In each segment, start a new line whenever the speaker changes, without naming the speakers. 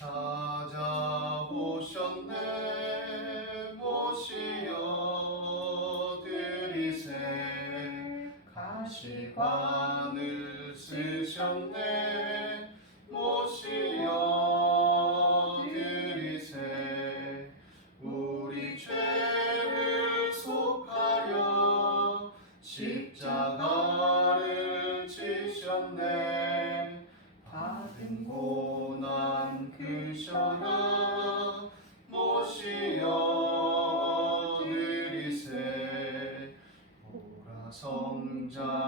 찾아보셨네. 모시어 드리세. 가시관을 쓰셨네 성자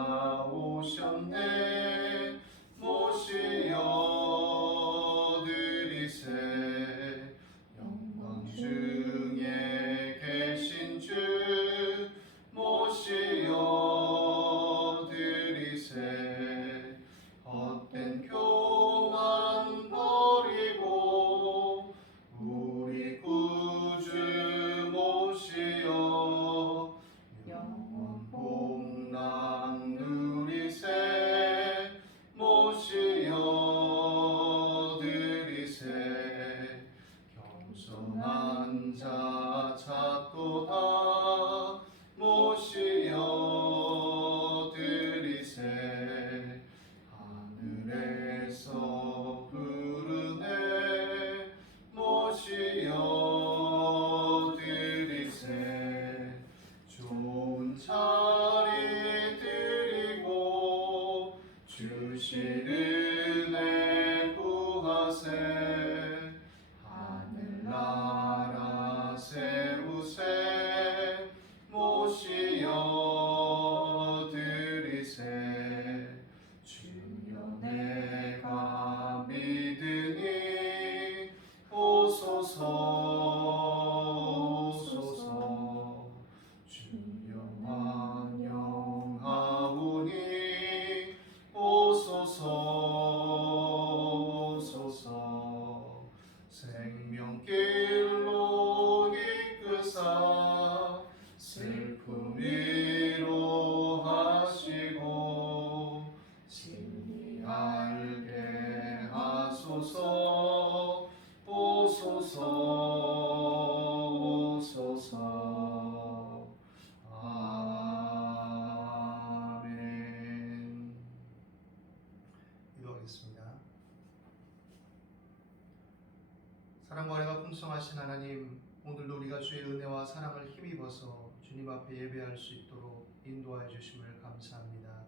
풍성하신 하나님, 오늘도 우리가 주의 은혜와 사랑을 힘입어서 주님 앞에 예배할 수 있도록 인도하여 주심을 감사합니다.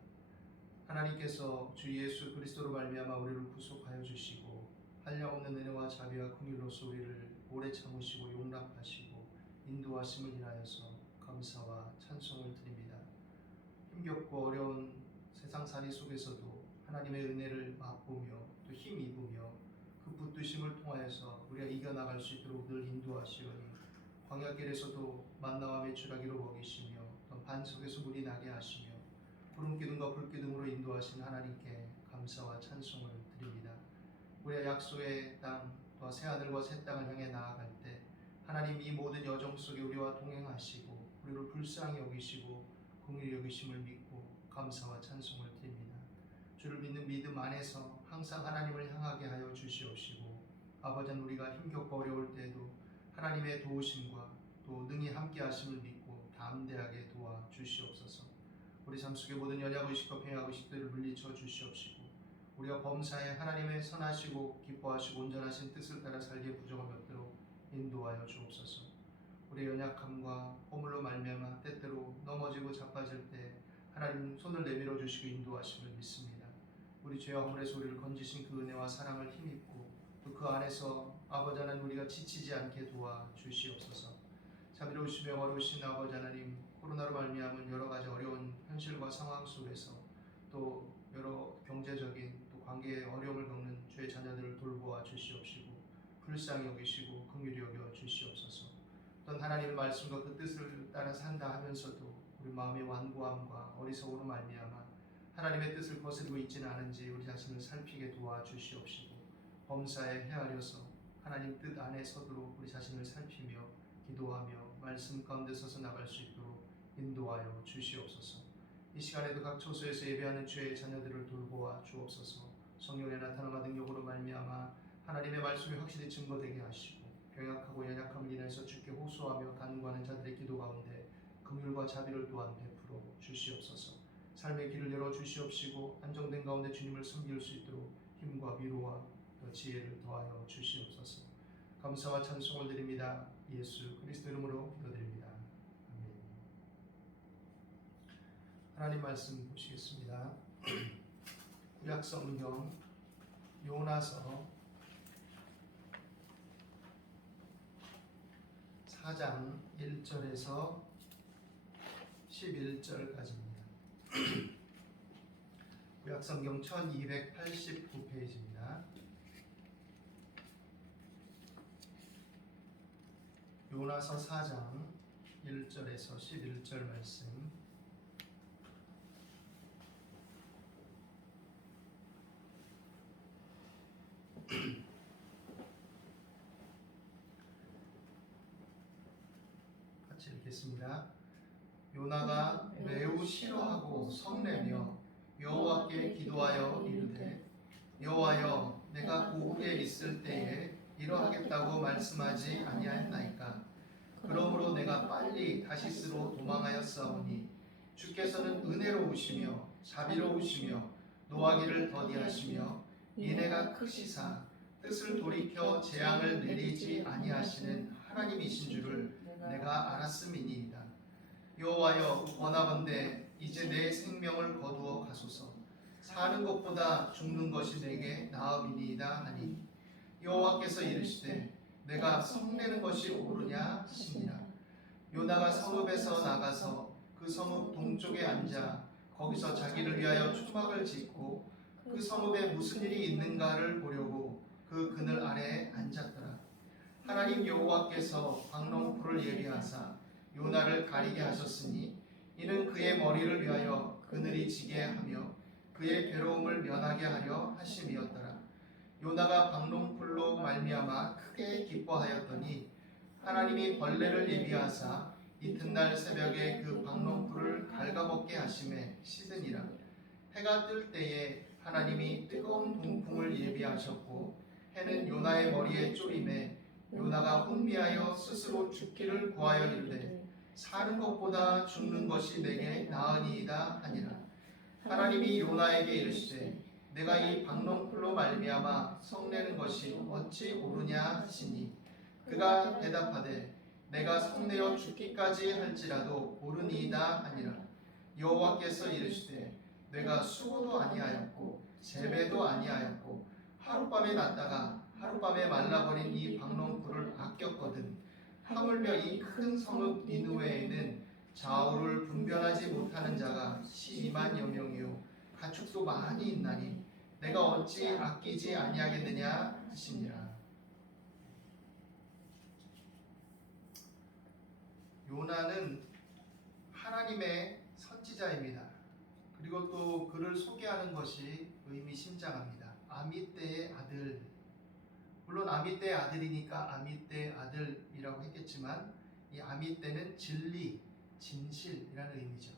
하나님께서 주 예수 그리스도로 말미암아 우리를 구속하여 주시고 한량없는 은혜와 자비와 긍휼로서 우리를 오래 참으시고 용납하시고 인도하심을 인하여서 감사와 찬송을 드립니다. 힘겹고 어려운 세상살이 속에서도 하나님의 은혜를 맛보며 또 힘입으며 그 붙드심을 통하여서 우리가 이겨나갈 수 있도록 늘 인도하시오니 광야길에서도 만나와 메추라기로 먹이시며 또 반석에서 물이 나게 하시며 구름 기둥과 불 기둥으로 인도하신 하나님께 감사와 찬송을 드립니다. 우리의 약속의 땅, 또 새하늘과 새 땅을 향해 나아갈 때 하나님 이 모든 여정 속에 우리와 동행하시고 우리를 불쌍히 여기시고 공의 여기심을 믿고 감사와 찬송을. 주를 믿는 믿음 안에서 항상 하나님을 향하게 하여 주시옵시고 아버지는 우리가 힘겹고 어려울 때에도 하나님의 도우심과 또 능히 함께 하심을 믿고 담대하게 도와 주시옵소서. 우리 삶 속의 모든 연약의식과 병약의식들을 물리쳐 주시옵시고 우리가 범사에 하나님의 선하시고 기뻐하시고 온전하신 뜻을 따라 살기에 부족함이 없도록 인도하여 주옵소서. 우리의 연약함과 허물로 말미암아 때때로 넘어지고 자빠질 때 하나님 손을 내밀어 주시고 인도하심을 믿습니다. 우리 죄와 허물의 소리를 건지신 그 은혜와 사랑을 힘입고 또 그 안에서 아버지 하나님 우리가 지치지 않게 도와 주시옵소서. 자비로우시며 어려우신 아버지 하나님 코로나로 말미암은 여러 가지 어려운 현실과 상황 속에서 또 여러 경제적인 또 관계의 어려움을 겪는 주의 자녀들을 돌보아 주시옵시고 불쌍히 여기시고 긍휼히 여겨 주시옵소서. 또한 하나님의 말씀과 그 뜻을 따라 산다 하면서도 우리 마음의 완고함과 어리석음으로 말미암아 하나님의 뜻을 거스르고 있지는 않은지 우리 자신을 살피게 도와 주시옵시고 범사에 헤아려서 하나님 뜻 안에 서도록 우리 자신을 살피며 기도하며 말씀 가운데 서서 나갈 수 있도록 인도하여 주시옵소서. 이 시간에도 각 처소에서 예배하는 주의 자녀들을 돌보아 주옵소서. 성령의 나타남과 능력으로 말미암아 하나님의 말씀이 확실히 증거되게 하시고 병약하고 연약함을 인해서 주께 호소하며 간구하는 자들의 기도 가운데 긍휼과 자비를 또한 베풀어 주시옵소서. 삶의 길을 열어 주시옵시고 안정된 가운데 주님을 섬길 수 있도록 힘과 위로와 또 지혜를 더하여 주시옵소서. 감사와 찬송을 드립니다. 예수 그리스도 이름으로 기도드립니다. 아멘. 하나님 말씀 보시겠습니다. 구약 성경 요나서 4장 1절에서 11절까지입니다. 구약 성경 1289페이지입니다. 요나서 4장 1절에서 11절 말씀 같이 읽겠습니다. 요나가 매우 싫어하고 성내며 여호와께 기도하여 이르되 여호와여 내가 고국에 있을 때에 이러하겠다고 말씀하지 아니하였나이까 그러므로 내가 빨리 다시스로 도망하였사오니 주께서는 은혜로우시며 자비로우시며 노하기를 더디하시며 인애가 크시사 뜻을 돌이켜 재앙을 내리지 아니하시는 하나님이신 줄을 내가 알았음이니이다. 여호와여 원하건대 이제 내 생명을 거두어 가소서. 사는 것보다 죽는 것이 내게 나음이니이다 하니 여호와께서 이르시되 내가 성내는 것이 옳으냐 하시니라. 요나가 성읍에서 나가서 그 성읍 동쪽에 앉아 거기서 자기를 위하여 초막을 짓고 그 성읍에 무슨 일이 있는가를 보려고 그 그늘 아래에 앉았더라. 하나님 여호와께서 광롱불을 예비하사 요나를 가리게 하셨으니 이는 그의 머리를 위하여 그늘이 지게 하며 그의 괴로움을 면하게 하려 하심이었더라. 요나가 방롱불로 말미암아 크게 기뻐하였더니 하나님이 벌레를 예비하사 이튿날 새벽에 그 방롱불을 갉아먹게 하심에 시드니라. 해가 뜰 때에 하나님이 뜨거운 동풍을 예비하셨고 해는 요나의 머리에 쪼림에 요나가 혼미하여 스스로 죽기를 구하여 이르되 사는 것보다 죽는 것이 내게 나으니이다 하니라. 하나님이 요나에게 이르시되 내가 이 박농풀로 말미암아 성내는 것이 어찌 옳으냐 하시니 그가 대답하되 내가 성내어 죽기까지 할지라도 옳으니이다 하니라. 여호와께서 이르시되 내가 수고도 아니하였고 재배도 아니하였고 하룻밤에 났다가 하룻밤에 말라버린 이 박농풀을 아꼈거든 하물며 이 큰 성읍 니누웨에는 좌우를 분별하지 못하는 자가 12만 여 명이요 가축도 많이 있나니 내가 어찌 아끼지 아니하겠느냐 하시니라 요나는 하나님의 선지자입니다. 그리고 또 그를 소개하는 것이 의미심장합니다. 아미떼의 아들. 물론 아미떼의 아들이니까 아미떼의 아들이라고 했겠지만 이 아미떼는 진리, 진실이라는 의미죠.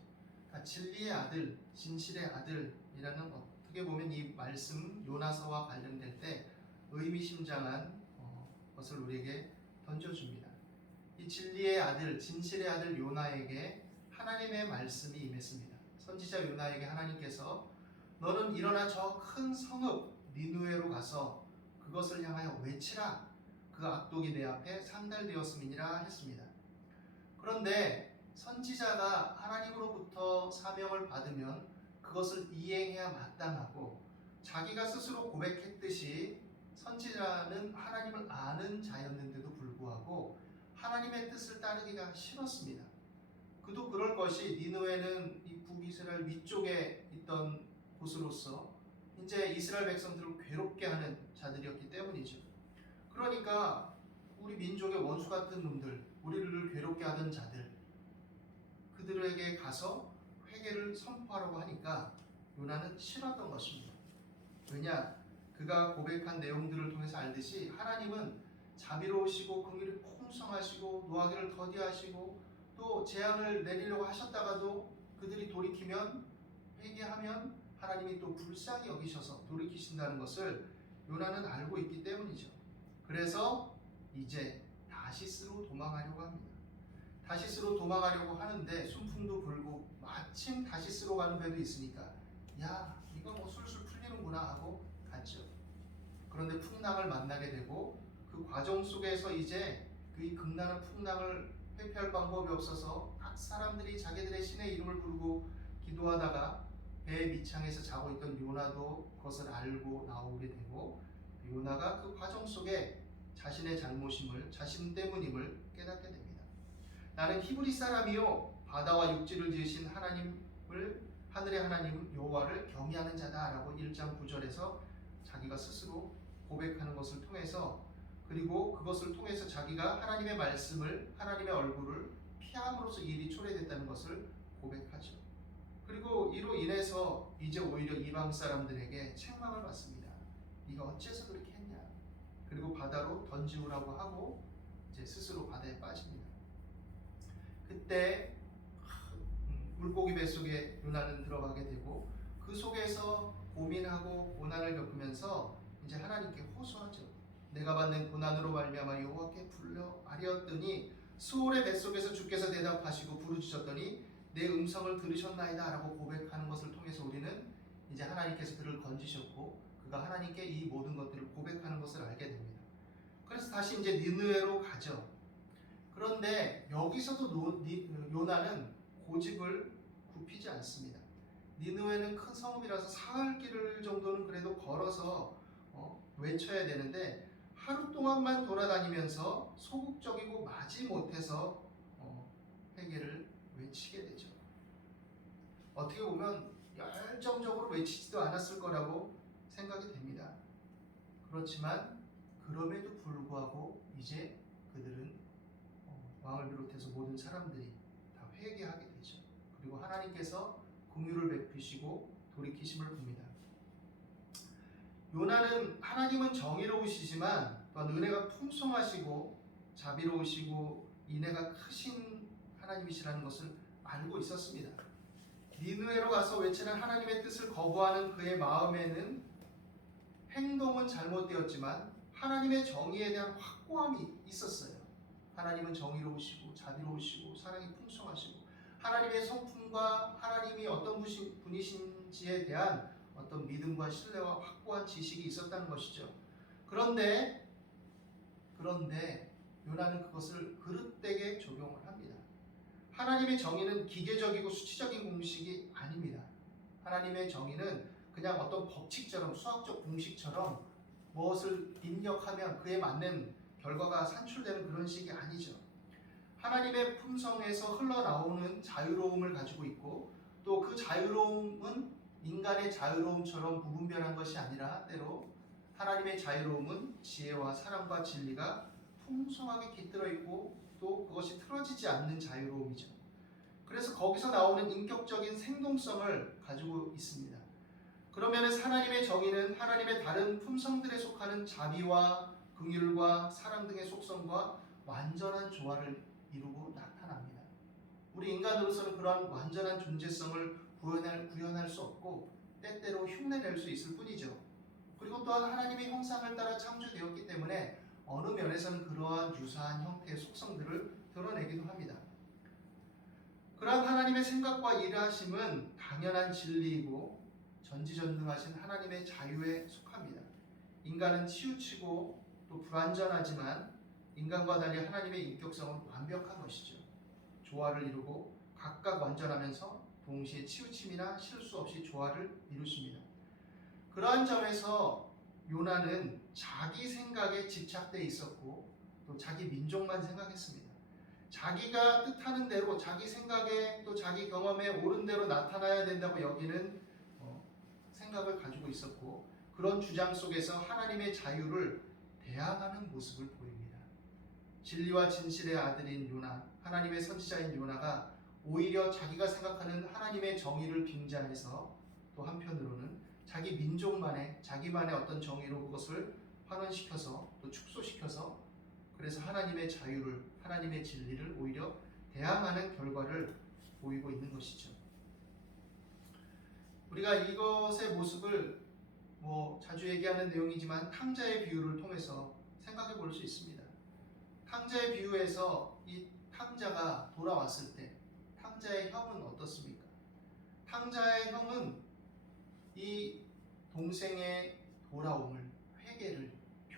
그러니까 진리의 아들, 진실의 아들이라는 어떻게 보면 이 말씀 요나서와 관련될 때 의미심장한 어, 것을 우리에게 던져줍니다. 이 진리의 아들, 진실의 아들 요나에게 하나님의 말씀이 임했습니다. 선지자 요나에게 하나님께서 너는 일어나 저 큰 성읍 니누에로 가서 그것을 향하여 외치라. 그 악독이 내 앞에 상달되었음이니라 했습니다. 그런데 선지자가 하나님으로부터 사명을 받으면 그것을 이행해야 마땅하고 자기가 스스로 고백했듯이 선지자는 하나님을 아는 자였는데도 불구하고 하나님의 뜻을 따르기가 싫었습니다. 그도 그럴 것이 니누에는 이 북이스라엘 위쪽에 있던 곳으로서 이제 이스라엘 백성들을 괴롭게 하는 자들이었기 때문이죠. 그러니까 우리 민족의 원수 같은 놈들, 우리를 괴롭게 하던 자들, 그들에게 가서 회개를 선포하라고 하니까 요나는 싫었던 것입니다. 왜냐? 그가 고백한 내용들을 통해서 알듯이 하나님은 자비로우시고 긍휼이 풍성하시고 노하기를 더디하시고 또 재앙을 내리려고 하셨다가도 그들이 돌이키면 회개하면 하나님이 또 불쌍히 여기셔서 돌이키신다는 것을 요나는 알고 있기 때문이죠. 그래서 이제 다시스로 도망하려고 합니다. 다시스로 도망하려고 하는데 순풍도 불고 마침 다시스로 가는 배도 있으니까 야 이거 뭐 술술 풀리는구나 하고 갔죠. 그런데 풍랑을 만나게 되고 그 과정 속에서 이제 그 극난한 풍랑을 회피할 방법이 없어서 각 사람들이 자기들의 신의 이름을 부르고 기도하다가 배 밑창에서 자고 있던 요나도 그것을 알고 나오게 되고 요나가 그 과정 속에 자신의 잘못임을 자신 때문임을 깨닫게 됩니다. 나는 히브리 사람이요 바다와 육지를 지으신 하나님을 하늘의 하나님 여호와를 경외하는 자다라고 1장 9절에서 자기가 스스로 고백하는 것을 통해서 그리고 그것을 통해서 자기가 하나님의 말씀을 하나님의 얼굴을 피함으로써 이 일이 초래됐다는 것을 고백하죠. 그리고 이로 인해서 이제 오히려 이방 사람들에게 책망을 받습니다. 네가 어째서 그렇게 했냐? 그리고 바다로 던지우라고 하고 이제 스스로 바다에 빠집니다. 그때 음, 물고기 뱃속에 요나는 들어가게 되고 그 속에서 고민하고 고난을 겪으면서 이제 하나님께 호소하죠. 내가 받는 고난으로 말미암아 여호와께 불러 아뢰었더니 수월의 뱃속에서 주께서 대답하시고 부르짖었더니 내 음성을 들으셨나이다 라고 고백하는 것을 통해서 우리는 이제 하나님께서 그를 건지셨고 그가 하나님께 이 모든 것들을 고백하는 것을 알게 됩니다. 그래서 다시 이제 니느웨로 가죠. 그런데 여기서도 노, 니, 요나는 고집을 굽히지 않습니다. 니느웨는 큰 성읍이라서 사흘 길을 정도는 그래도 걸어서 어, 외쳐야 되는데 하루 동안만 돌아다니면서 소극적이고 마지 못해서 어, 회개를 외치게 되죠. 어떻게 보면 열정적으로 외치지도 않았을 거라고 생각이 됩니다. 그렇지만 그럼에도 불구하고 이제 그들은 어, 왕을 비롯해서 모든 사람들이 다 회개하게 되죠. 그리고 하나님께서 긍휼을 베푸시고 돌이키심을 봅니다. 요나는 하나님은 정의로우시지만 또한 은혜가 풍성하시고 자비로우시고 인애가 크신 하나님이시라는 것을 알고 있었습니다. 니누에로 가서 외치는 하나님의 뜻을 거부하는 그의 마음에는 행동은 잘못되었지만 하나님의 정의에 대한 확고함이 있었어요. 하나님은 정의로우시고 자비로우시고 사랑이 풍성하시고 하나님의 성품과 하나님이 어떤 분이신지에 대한 어떤 믿음과 신뢰와 확고한 지식이 있었다는 것이죠. 그런데 그런데 요나는 그것을 그릇되게 적용을 합니다. 하나님의 정의는 기계적이고 수치적인 공식이 아닙니다. 하나님의 정의는 그냥 어떤 법칙처럼 수학적 공식처럼 무엇을 입력하면 그에 맞는 결과가 산출되는 그런 식이 아니죠. 하나님의 품성에서 흘러나오는 자유로움을 가지고 있고 또 그 자유로움은 인간의 자유로움처럼 무분별한 것이 아니라 때로 하나님의 자유로움은 지혜와 사랑과 진리가 풍성하게 깃들어 있고 또 그것이 틀어지지 않는 자유로움이죠. 그래서 거기서 나오는 인격적인 생동성을 가지고 있습니다. 그러면 하나님의 정의는 하나님의 다른 품성들에 속하는 자비와 긍휼과 사랑 등의 속성과 완전한 조화를 이루고 나타납니다. 우리 인간으로서는 그러한 완전한 존재성을 구현할, 구현할 수 없고 때때로 흉내낼 수 있을 뿐이죠. 그리고 또한 하나님의 형상을 따라 창조되었기 때문에 어느 면에서는 그러한 유사한 형태의 속성들을 드러내기도 합니다. 그러한 하나님의 생각과 일하심은 당연한 진리이고 전지전능하신 하나님의 자유에 속합니다. 인간은 치우치고 또 불완전하지만 인간과 달리 하나님의 인격성은 완벽한 것이죠. 조화를 이루고 각각 완전하면서 동시에 치우침이나 실수 없이 조화를 이루십니다. 그러한 점에서 요나는 자기 생각에 집착돼 있었고 또 자기 민족만 생각했습니다. 자기가 뜻하는 대로 자기 생각에 또 자기 경험에 옳은 대로 나타나야 된다고 여기는 어, 생각을 가지고 있었고 그런 주장 속에서 하나님의 자유를 대항하는 모습을 보입니다. 진리와 진실의 아들인 요나, 하나님의 선지자인 요나가 오히려 자기가 생각하는 하나님의 정의를 빙자해서 또 한편으로는 자기 민족만의 자기만의 어떤 정의로 그것을 환원시켜서 또 축소시켜서 그래서 하나님의 자유를 하나님의 진리를 오히려 대항하는 결과를 보이고 있는 것이죠. 우리가 이것의 모습을 뭐 자주 얘기하는 내용이지만 탕자의 비유를 통해서 생각해 볼 수 있습니다. 탕자의 비유에서 이 탕자가 돌아왔을 때 탕자의 형은 어떻습니까? 탕자의 형은 이 동생의 돌아옴을 회개를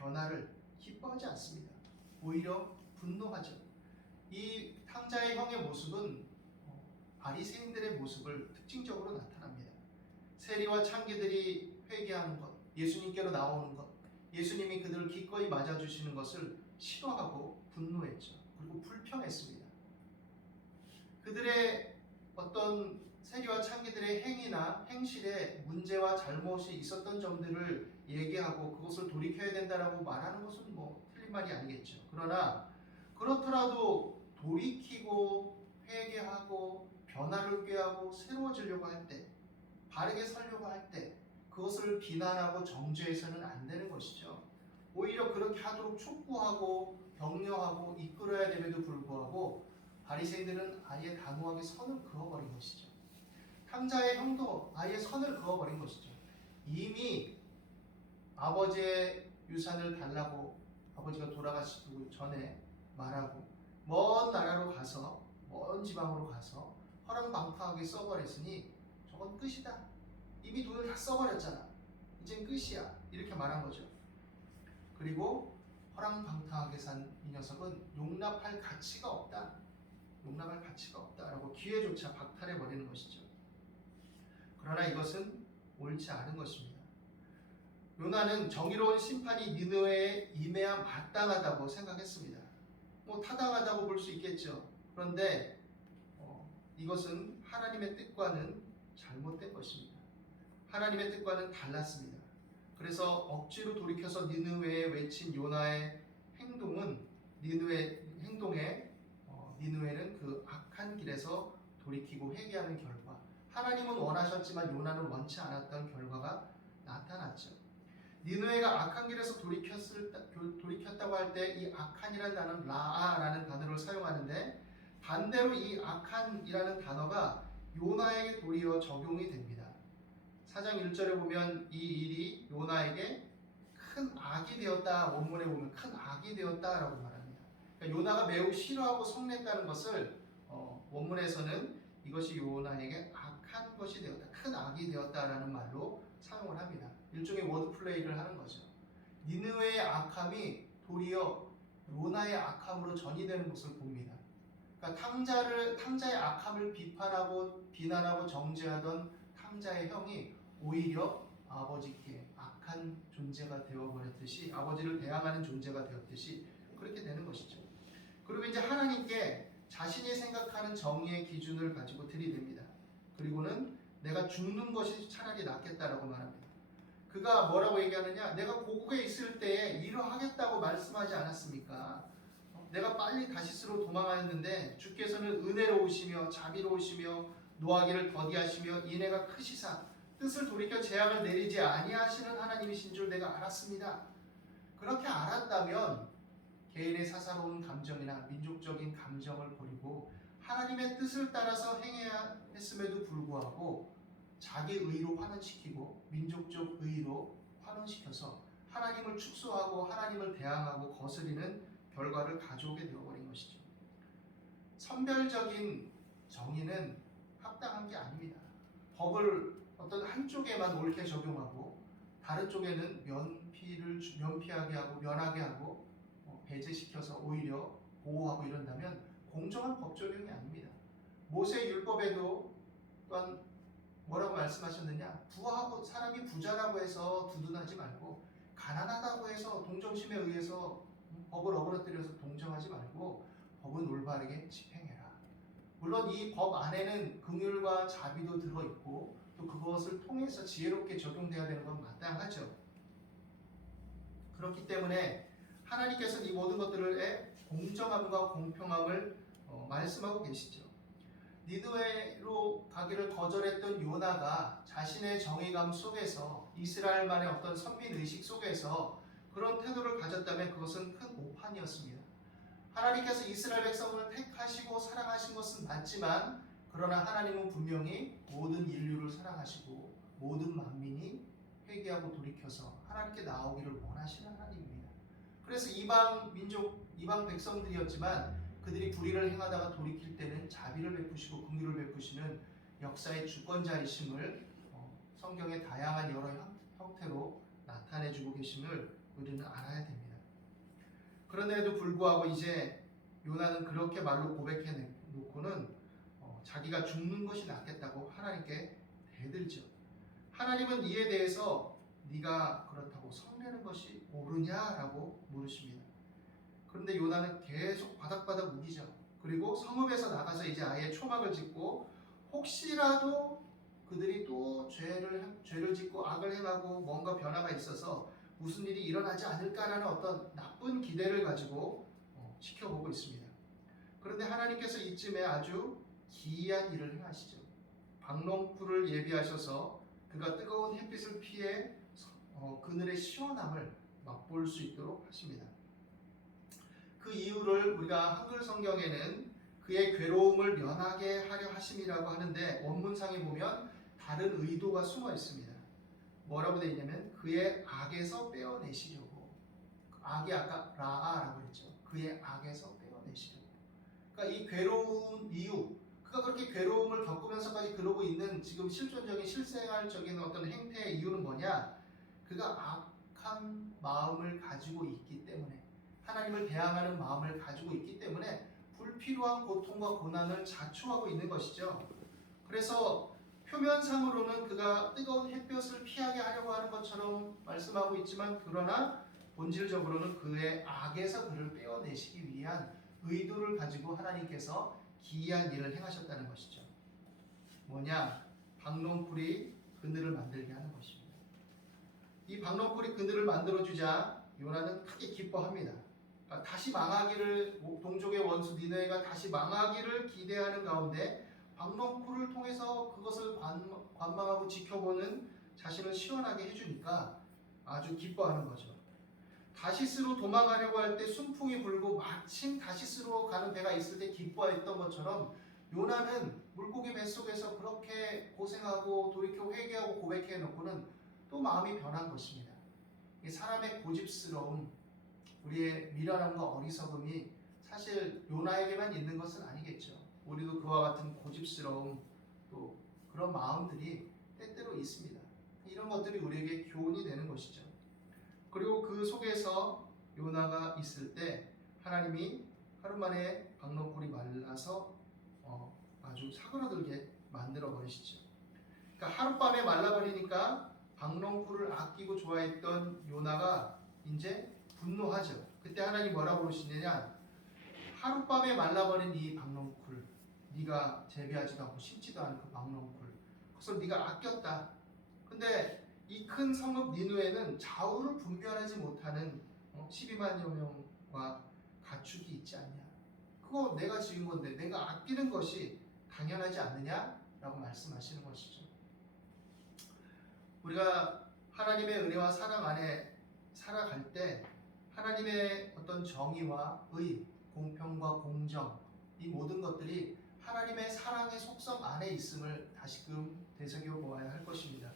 변화를 기뻐하지 않습니다. 오히려 분노하죠. 이 탕자의 형의 모습은 어, 바리새인들의 모습을 특징적으로 나타납니다. 세리와 창기들이 회개하는 것, 예수님께로 나오는 것, 예수님이 그들을 기꺼이 맞아주시는 것을 싫어하고 분노했죠. 그리고 불평했습니다. 그들의 어떤 세리와 창기들의 행위나 행실에 문제와 잘못이 있었던 점들을 얘기하고 그것을 돌이켜야 된다라고 말하는 것은 뭐 틀린 말이 아니겠죠. 그러나 그렇더라도 돌이키고 회개하고 변화를 꾀하고 새로워지려고 할 때, 바르게 살려고 할 때 그것을 비난하고 정죄해서는 안 되는 것이죠. 오히려 그렇게 하도록 촉구하고 격려하고 이끌어야 됨에도 불구하고 바리새인들은 아예 단호하게 선을 그어버린 것이죠. 탕자의 형도 아예 선을 그어버린 것이죠. 이미 아버지의 유산을 달라고 아버지가 돌아가시기 전에 말하고 먼 나라로 가서 먼 지방으로 가서 허랑방탕하게 써버렸으니 저건 끝이다. 이미 돈을 다 써버렸잖아. 이젠 끝이야. 이렇게 말한 거죠. 그리고 허랑방탕하게 산 이 녀석은 용납할 가치가 없다. 용납할 가치가 없다라고 기회조차 박탈해 버리는 것이죠. 그러나 이것은 옳지 않은 것입니다. 요나는 정의로운 심판이 니느웨에 임해야 마땅하다고 생각했습니다. 뭐 타당하다고 볼 수 있겠죠. 그런데 어, 이것은 하나님의 뜻과는 잘못된 것입니다. 하나님의 뜻과는 달랐습니다. 그래서 억지로 돌이켜서 니느웨에 외친 요나의 행동은 니느웨 행동에 어, 니느웨는 그 악한 길에서 돌이키고 회개하는 결과 하나님은 원하셨지만 요나는 원치 않았던 결과가 나타났죠. 니느웨가 악한 길에서 돌이켰을 돌이켰다고 할 때 이 악한이라는 단어는 라아라는 단어를 사용하는데 반대로 이 악한이라는 단어가 요나에게 도리어 적용이 됩니다. 사장 1절에 보면 이 일이 요나에게 큰 악이 되었다 원문에 보면 큰 악이 되었다라고 말합니다. 그러니까 요나가 매우 싫어하고 성냈다는 것을 어, 원문에서는 이것이 요나에게 악한 것이 되었다, 큰 악이 되었다라는 말로 사용을 합니다. 일종의 워드 플레이를 하는 거죠. 니느웨의 악함이 도리어 요나의 악함으로 전이되는 것을 봅니다. 그러니까 탕자를 탕자의 악함을 비판하고 비난하고 정죄하던 탕자의 형이 오히려 아버지께 악한 존재가 되어버렸듯이 아버지를 대항하는 존재가 되었듯이 그렇게 되는 것이죠. 그리고 이제 하나님께 자신이 생각하는 정의의 기준을 가지고 들이댑니다. 그리고는 내가 죽는 것이 차라리 낫겠다라고 말합니다. 그가 뭐라고 얘기하느냐? 내가 고국에 있을 때에 이러하겠다고 말씀하지 않았습니까? 내가 빨리 다시스로 도망하였는데 주께서는 은혜로우시며 자비로우시며 노하기를 더디하시며 인애가 크시사 뜻을 돌이켜 제약을 내리지 아니하시는 하나님이신 줄 내가 알았습니다. 그렇게 알았다면 개인의 사사로운 감정이나 민족적인 감정을 버리고 하나님의 뜻을 따라서 행해야 했음에도 불구하고 자기 의로 환원시키고 민족적 의로 환원시켜서 하나님을 축소하고 하나님을 대항하고 거스리는 결과를 가져오게 되어버린 것이죠. 선별적인 정의는 합당한 게 아닙니다. 법을 어떤 한쪽에만 옳게 적용하고 다른 쪽에는 면피를 주- 면피하게 하고 면하게 하고 어, 배제시켜서 오히려 보호하고 이런다면 공정한 법 적용이 아닙니다. 모세 율법에도 또한 뭐라고 말씀하셨느냐? 부하고 사람이 부자라고 해서 두둔하지 말고 가난하다고 해서 동정심에 의해서 법을 어그러뜨려서 동정하지 말고 법은 올바르게 집행해라. 물론 이 법 안에는 긍휼과 자비도 들어 있고 또 그것을 통해서 지혜롭게 적용돼야 되는 건 마땅하죠. 그렇기 때문에 하나님께서는 이 모든 것들의 공정함과 공평함을 어, 말씀하고 계시죠. 니드웨로 가기를 거절했던 요나가 자신의 정의감 속에서 이스라엘만의 어떤 선민 의식 속에서 그런 태도를 가졌다면 그것은 큰 오판이었습니다. 하나님께서 이스라엘 백성을 택하시고 사랑하신 것은 맞지만 그러나 하나님은 분명히 모든 인류를 사랑하시고 모든 만민이 회개하고 돌이켜서 하나님께 나오기를 원하시는 하나님입니다. 그래서 이방 민족, 이방 백성들이었지만 그들이 불의를 행하다가 돌이킬 때는 자비를 베푸시고 긍휼을 베푸시는 역사의 주권자이심을 어, 성경의 다양한 여러 형- 형태로 나타내주고 계심을 우리는 알아야 됩니다. 그런데도 불구하고 이제 요나는 그렇게 말로 고백해 놓고는 어, 자기가 죽는 것이 낫겠다고 하나님께 대들죠. 하나님은 이에 대해서 네가 그렇다고 성내는 것이 옳으냐라고 물으십니다. 그런데 요나는 계속 바닥바닥 우기죠. 그리고 성읍에서 나가서 이제 아예 초막을 짓고 혹시라도 그들이 또 죄를 행- 죄를 짓고 악을 행하고 뭔가 변화가 있어서 무슨 일이 일어나지 않을까라는 어떤 나쁜 기대를 가지고 어, 지켜보고 있습니다. 그런데 하나님께서 이쯤에 아주 기이한 일을 행하시죠. 박농풀을 예비하셔서 그가 뜨거운 햇빛을 피해 어, 그늘의 시원함을 맛볼 수 있도록 하십니다. 그 이유를 우리가 한글 성경에는 그의 괴로움을 면하게 하려 하심이라고 하는데 원문상에 보면 다른 의도가 숨어 있습니다. 뭐라고 되어 있냐면 그의 악에서 빼어내시려고 악이 아까 라아라고 그랬죠. 그의 악에서 빼어내시려고. 그러니까 이 괴로운 이유, 그가 그렇게 괴로움을 겪으면서까지 그러고 있는 지금 실존적인 실생활적인 어떤 행태의 이유는 뭐냐? 그가 악한 마음을 가지고 있기 때문에 하나님을 대항하는 마음을 가지고 있기 때문에 불필요한 고통과 고난을 자초하고 있는 것이죠. 그래서 표면상으로는 그가 뜨거운 햇볕을 피하게 하려고 하는 것처럼 말씀하고 있지만 그러나 본질적으로는 그의 악에서 그를 빼어내시기 위한 의도를 가지고 하나님께서 기이한 일을 행하셨다는 것이죠. 뭐냐? 박농풀이 그늘을 만들게 하는 것입니다. 이 박농풀이 그늘을 만들어 주자 요나는 크게 기뻐합니다. 그러니까 다시 망하기를 동족의 원수 니네가 다시 망하기를 기대하는 가운데 박농풀을 통해서 그것을 관, 관망하고 지켜보는 자신을 시원하게 해주니까 아주 기뻐하는 거죠. 다시스로 도망가려고 할 때 순풍이 불고 마침 다시스로 가는 배가 있을 때 기뻐했던 것처럼 요나는 물고기 뱃속에서 그렇게 고생하고 돌이켜 회개하고 고백해 놓고는 또 마음이 변한 것입니다. 이 사람의 고집스러움, 우리의 미련함과 어리석음이 사실 요나에게만 있는 것은 아니겠죠. 우리도 그와 같은 고집스러움 또 그런 마음들이 때때로 있습니다. 이런 것들이 우리에게 교훈이 되는 것이죠. 그리고 그 속에서 요나가 있을 때 하나님이 하루 만에 박농골이 말라서 어, 아주 사그러들게 만들어 버리시죠. 그러니까 하룻밤에 말라버리니까 박농꿀을 아끼고 좋아했던 요나가 이제 분노하죠. 그때 하나님 뭐라고 그러시느냐? 하룻밤에 말라버린 이 박농꿀, 네가 재배하지도 않고 심지도 않은 그 박농꿀, 그것을 네가 아꼈다. 근데 이 큰 성읍 니누에는 좌우를 분별하지 못하는 어, 12만여 명과 가축이 있지 않냐? 그거 내가 지은 건데 내가 아끼는 것이 당연하지 않느냐라고 말씀하시는 것이죠. 우리가 하나님의 은혜와 사랑 안에 살아갈 때 하나님의 어떤 정의와 의, 공평과 공정 이 모든 것들이 하나님의 사랑의 속성 안에 있음을 다시금 되새겨 보아야 할 것입니다.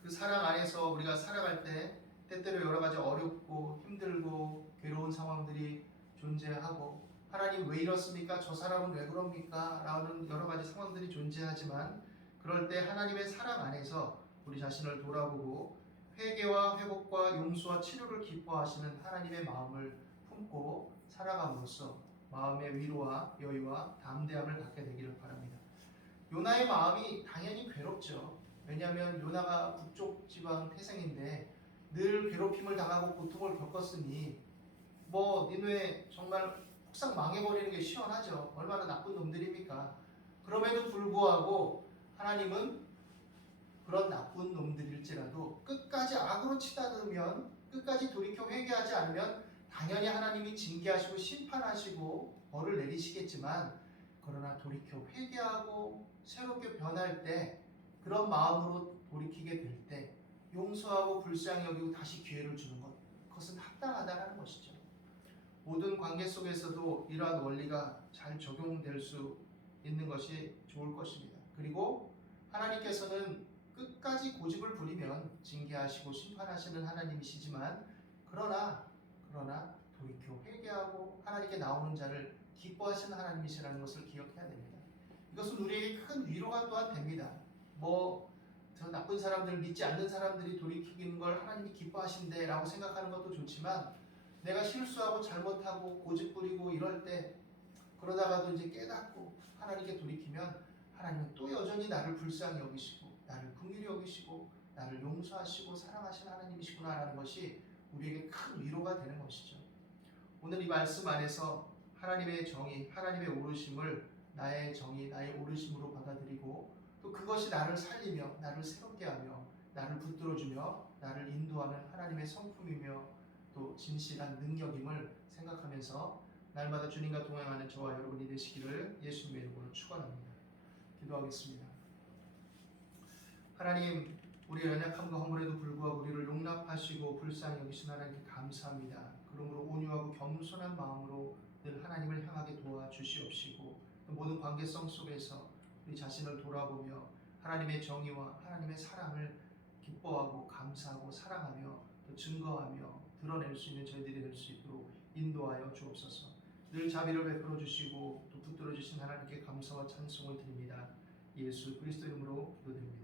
그 사랑 안에서 우리가 살아갈 때 때때로 여러 가지 어렵고 힘들고 괴로운 상황들이 존재하고 하나님 왜 이렇습니까? 저 사람은 왜 그럽니까? 라는 여러 가지 상황들이 존재하지만 그럴 때 하나님의 사랑 안에서 우리 자신을 돌아보고 회개와 회복과 용서와 치료를 기뻐하시는 하나님의 마음을 품고 살아감으로써 마음의 위로와 여유와 담대함을 갖게 되기를 바랍니다. 요나의 마음이 당연히 괴롭죠. 왜냐하면 요나가 북쪽 지방 태생인데 늘 괴롭힘을 당하고 고통을 겪었으니 뭐 니네 정말 폭삭 망해버리는 게 시원하죠. 얼마나 나쁜 놈들입니까? 그럼에도 불구하고 하나님은 그런 나쁜 놈들일지라도 끝까지 악으로 치닫으면 끝까지 돌이켜 회개하지 않으면 당연히 하나님이 징계하시고 심판하시고 벌을 내리시겠지만 그러나 돌이켜 회개하고 새롭게 변할 때 그런 마음으로 돌이키게 될 때 용서하고 불쌍히 여기고 다시 기회를 주는 것 그것은 합당하다는 것이죠. 모든 관계 속에서도 이러한 원리가 잘 적용될 수 있는 것이 좋을 것입니다. 그리고 하나님께서는 끝까지 고집을 부리면 징계하시고 심판하시는 하나님이시지만 그러나 그러나 돌이켜 회개하고 하나님께 나오는 자를 기뻐하시는 하나님이시라는 것을 기억해야 됩니다. 이것은 우리에게 큰 위로가 또한 됩니다. 뭐 저 나쁜 사람들 믿지 않는 사람들이 돌이키는 걸 하나님이 기뻐하신대라고 생각하는 것도 좋지만 내가 실수하고 잘못하고 고집 부리고 이럴 때 그러다가도 이제 깨닫고 하나님께 돌이키면 하나님은 또 여전히 나를 불쌍히 여기시고 나를 긍휼히 여기시고 나를 용서하시고 사랑하시는 하나님이시구나라는 것이 우리에게 큰 위로가 되는 것이죠. 오늘 이 말씀 안에서 하나님의 정의, 하나님의 오르심을 나의 정의, 나의 오르심으로 받아들이고 또 그것이 나를 살리며 나를 새롭게 하며 나를 붙들어주며 나를 인도하는 하나님의 성품이며 또 진실한 능력임을 생각하면서 날마다 주님과 동행하는 저와 여러분이 되시기를 예수님의 이름으로 축원합니다. 기도하겠습니다. 하나님, 우리 연약함과 허물에도 불구하고 우리를 용납하시고 불쌍히 여기신 하나님께 감사합니다. 그러므로 온유하고 겸손한 마음으로 늘 하나님을 향하게 도와 주시옵시고 또 모든 관계성 속에서 우리 자신을 돌아보며 하나님의 정의와 하나님의 사랑을 기뻐하고 감사하고 사랑하며 또 증거하며 드러낼 수 있는 저희들이 될 수 있도록 인도하여 주옵소서. 늘 자비를 베풀어 주시고 또 붙들어 주신 하나님께 감사와 찬송을 드립니다. 예수 그리스도 이름으로 기도드립니다.